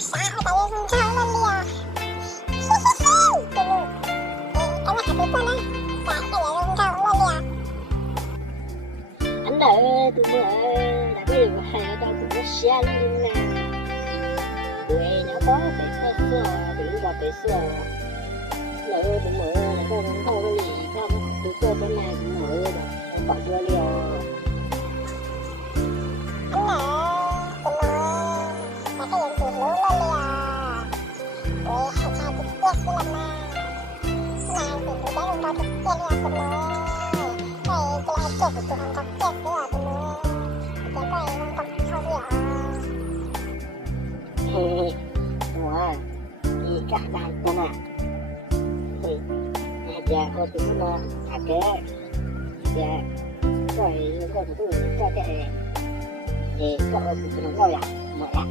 usaha tayo ng jalan dia. Hihihi. Tunggu. Kamu happy pun lah. Saya yang jalan dia. Anh ơi, tụi mày ơi, đã biết là hai tao tụi nó xa lên nè. Tụi nó có phải sơ sơ, tụi nó gặp phải sơ. Lỡ tụi mày ơi, là tao không thôi cái gì, tao tụi tôi bên này tụi mày ơi, tao bỏ vô liều. Anh ơi, tụi mày. Saya yang dulu lah dia. Tụi hai cha tụi tiếc chứ làm mà. Này thì tụi bé không bao tụi tiếc nha tụi mày. Này tụi ai tiếc thì tụi không có tiếc nữa tụi mày. Tụi này không có thôi gì à. Wah, ikat dah kena. Aja kau tu mana ada, ya, kau tu kau cái, kau tu kau ya, mak ya.